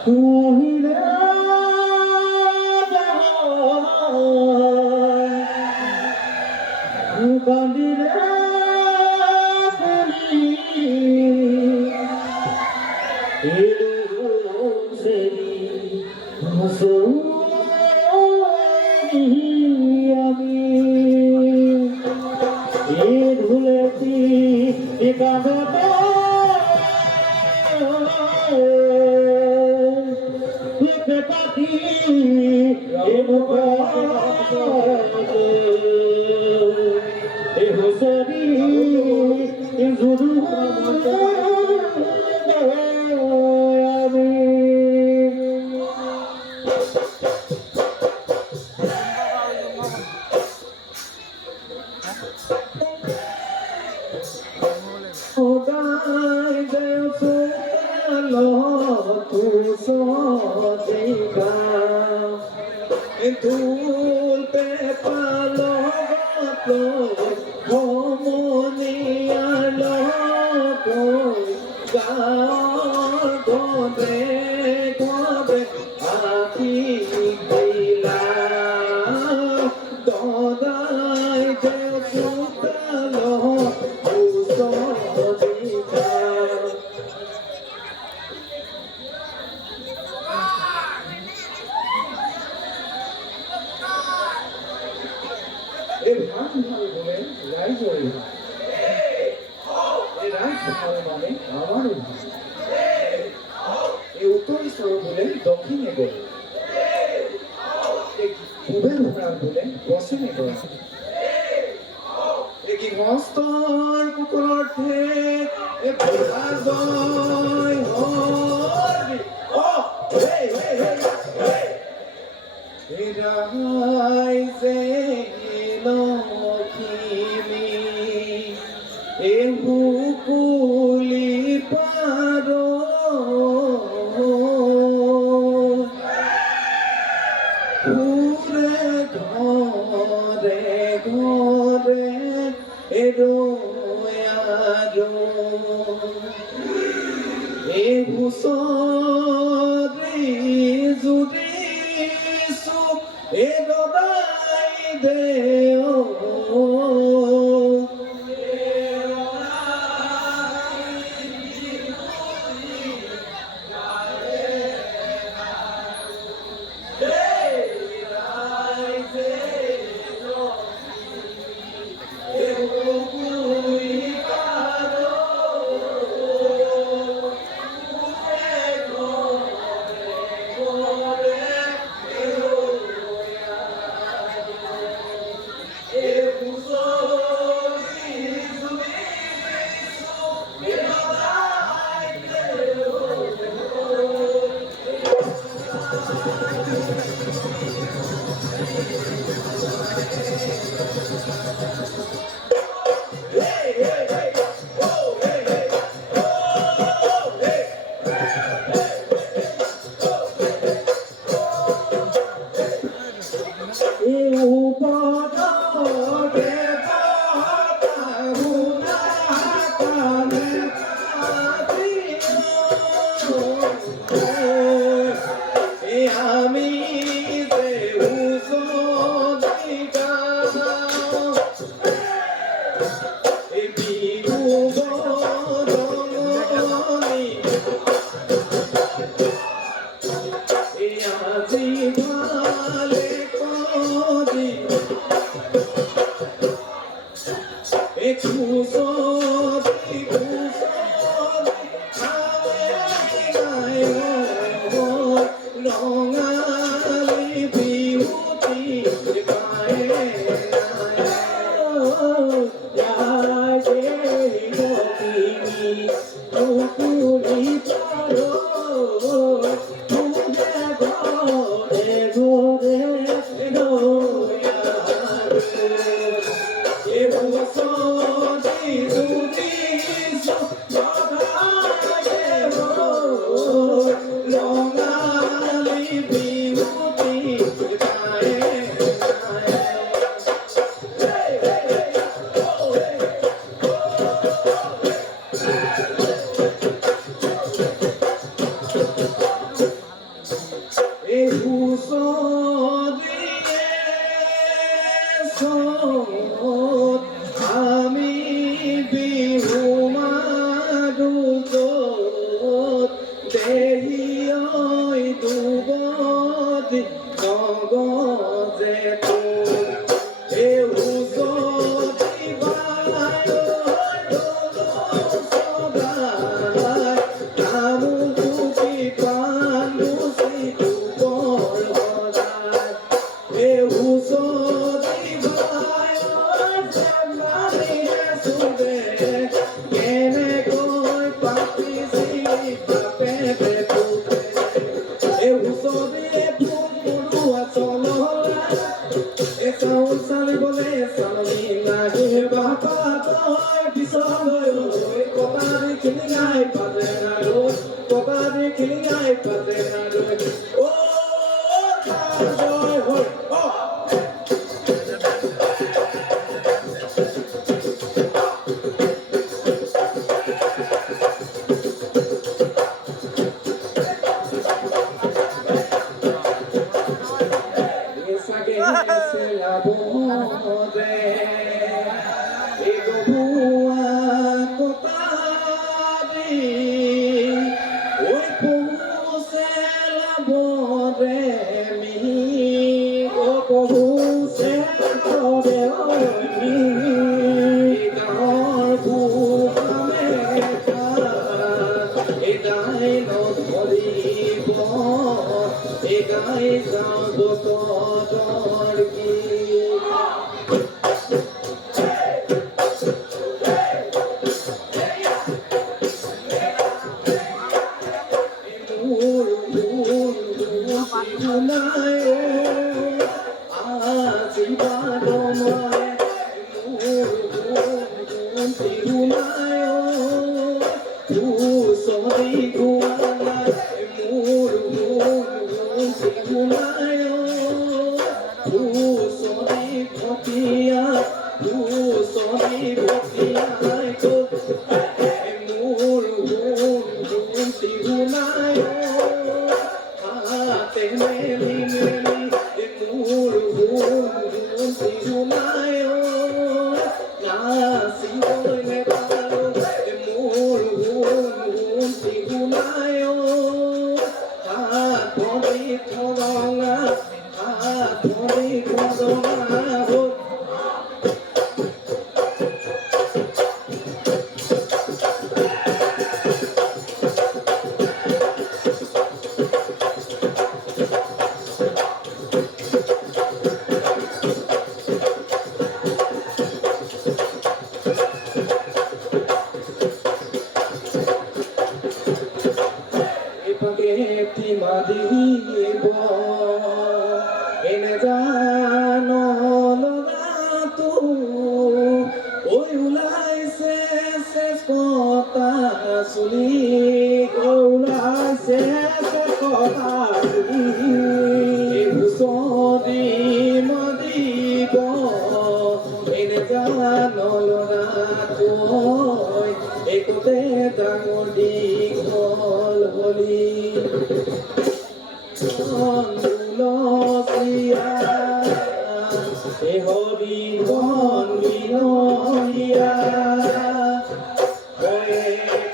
কহিলে কান্দিলে আমি ধুলেছি পাখি হুসরি শুধু তুলতে পালো মনিয়ালো গবে গবে আখি দিলা দদাই যে সুতালো উসদিকা দক্ষিণে গেল পূবের ঘোড়া বলে পশ্চিমে গেল কি মস্তর কুকুর কুলি পারো ঘুরে ঘরে ঘরে রোয়ারো এ হুসরি জুরি সু এ দদাই দেও Ehi oi dubodi nogoze tu eu uso di vai dolo sobrai kamu ki panu si tu por hodai eu uso di vai samani sude kene koi papi si pape pe pute eu uso di puru solo esa onza de boleza no linda que papá toy pisando yo copa de kilinga y padena yo copa de kilinga y padena yo oh joy hoy oh esa que es la bode y como acotadi hoy puse la bode mi puse la bode mi y dar bufame y dai no olivo y dai zamboto dorgi spaghetti ma dico e ne danno lodato oi ulai se scota suli ulai se scota suli e uso di ma dico e ne danno lodato e te danno di col holi lo sia e holi con vinoia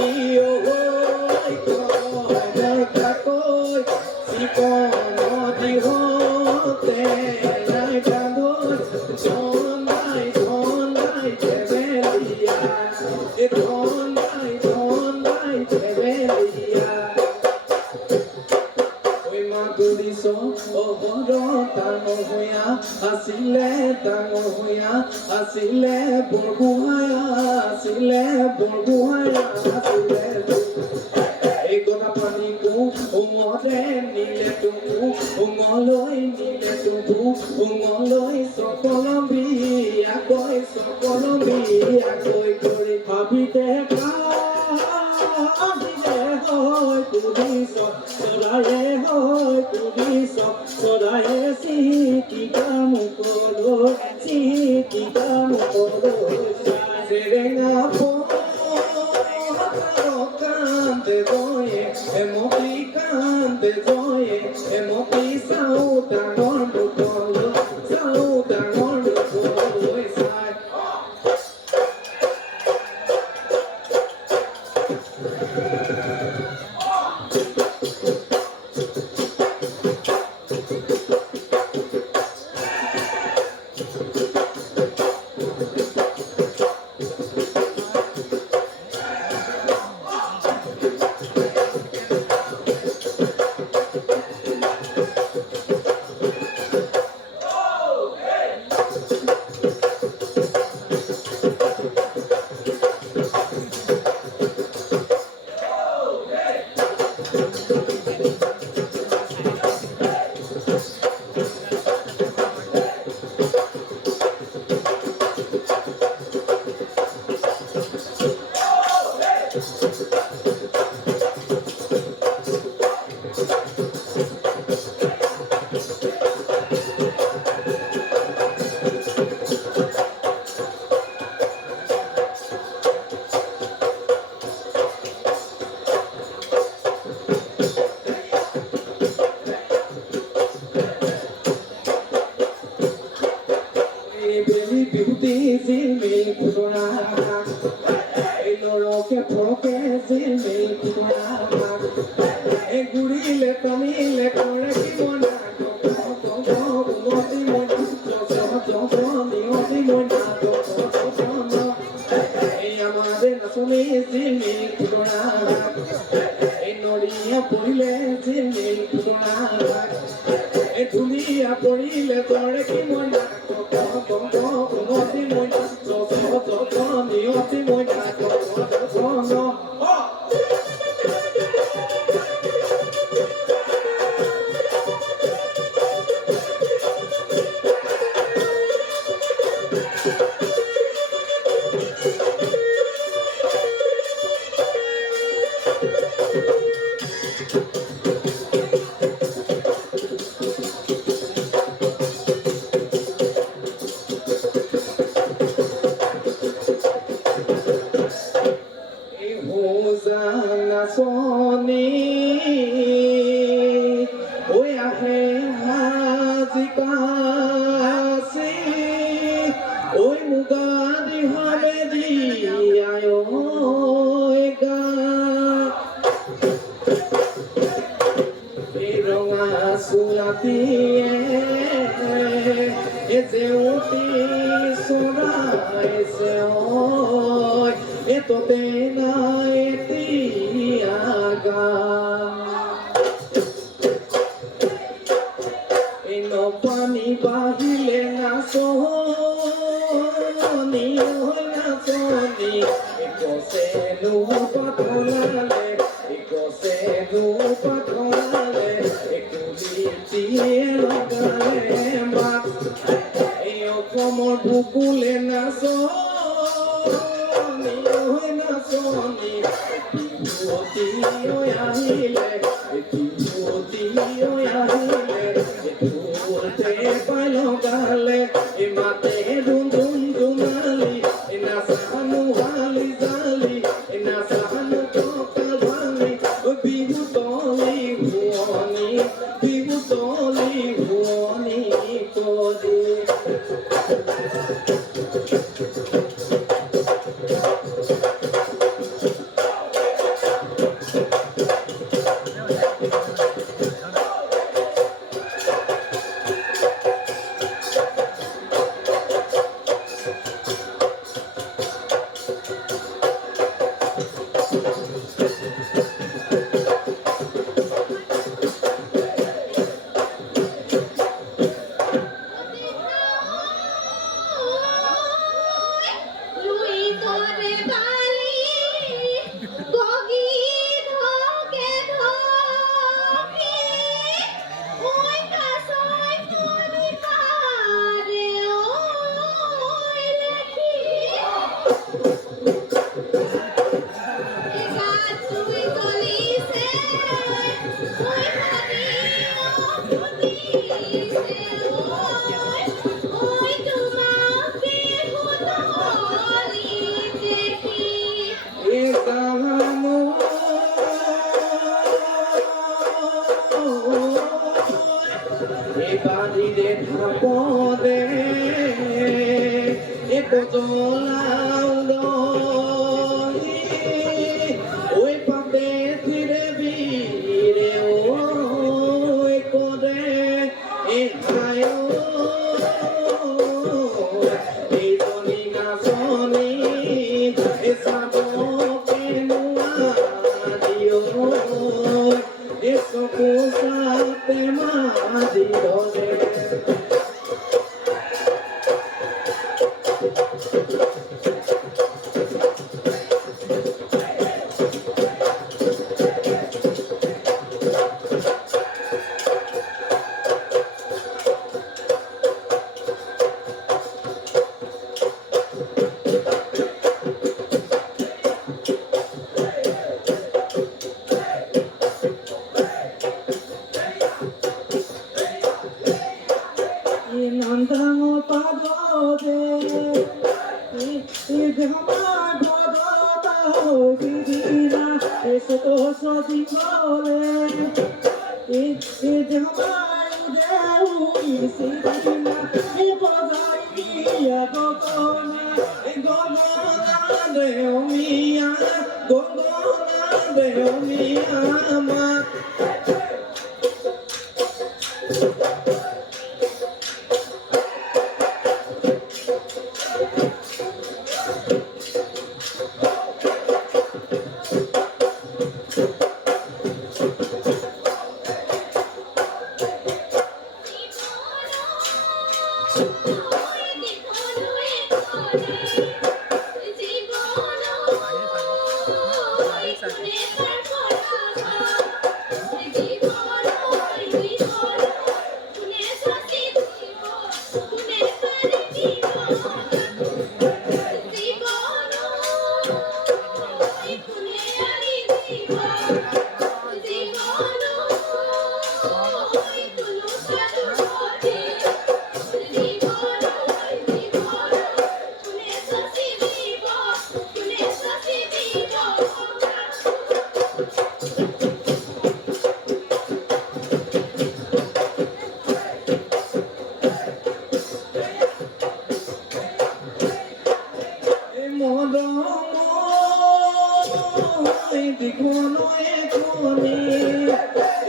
io vuoi come cacoi si con di hote dai candoi son dai che belia e don dai che belia oi maguri so o bodo tango hoya asile tango hoya asile burguhaya asile burguhaya asile egona paniku umore nile tuku umoloi nile tuku umoloi so Colombia koi kori habite ka hoy pudiso soraye hoy pudiso soraye si kikamu kolo serena po cante doye emoticante doye emotisa uta gordo kolo sauta gordo kolo sai Baby beauty zilmi kudona Iloroke phoke zilmi kudona E gurile tamile kore ki mona Moti mona Moti mona E amare na sumi zilmi kudona E noriya porile zilmi kudona E dunia porile kore ki mona Hosanna Soni Oya he hazikasi Oy mugadi hamedi ayo ega Pironga sulati eze uti sora eze oy eto tena etiaga eno pani bahile na soni oy na soni eko se nu patonale eko se nu patonale eko litielo galema eo como bukule na soni oy na soni eti oya hile eti oya hile eti palo gale e mate dum dum dumali e na sanu hali zali e na sanu tokalvani o bihu toli huoni kodi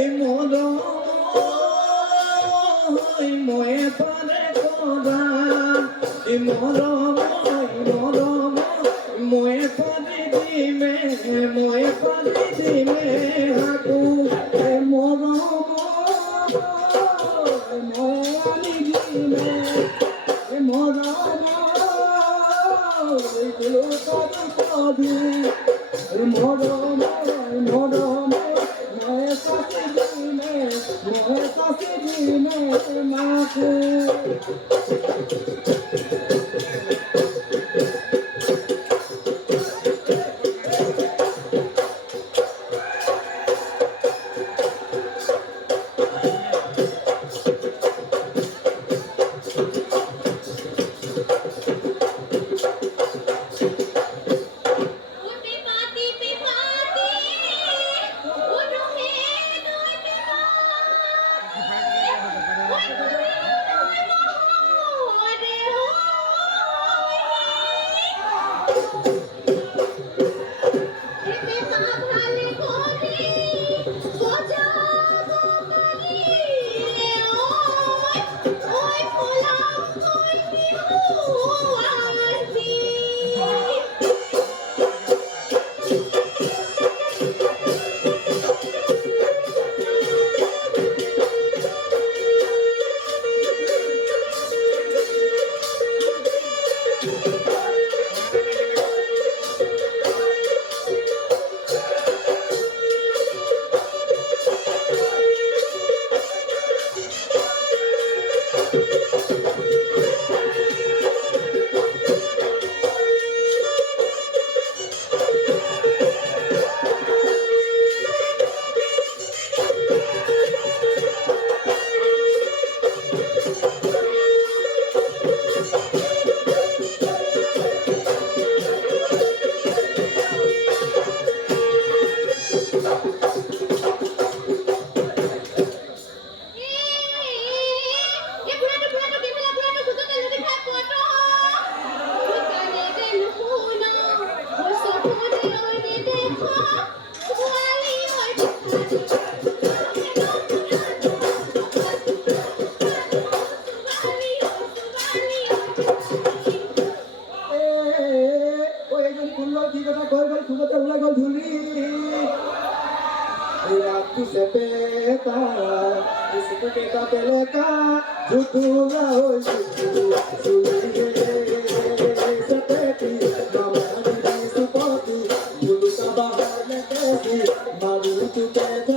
এই মরম ময়ে পারে করা এই মরম ময়ে পারে দিমে হাকু এই মরম ময়ে দিমে এই মরম দিলো কবি মরম ময়ে সাথে দিমে মাকু tu se peta, esse porque tá peleca, jutura oi jutu, se peti, mamãe disse poti, bulu tabarra metesi, malu tu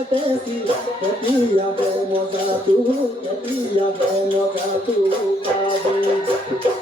tesi, tetia vemosa tu, babu.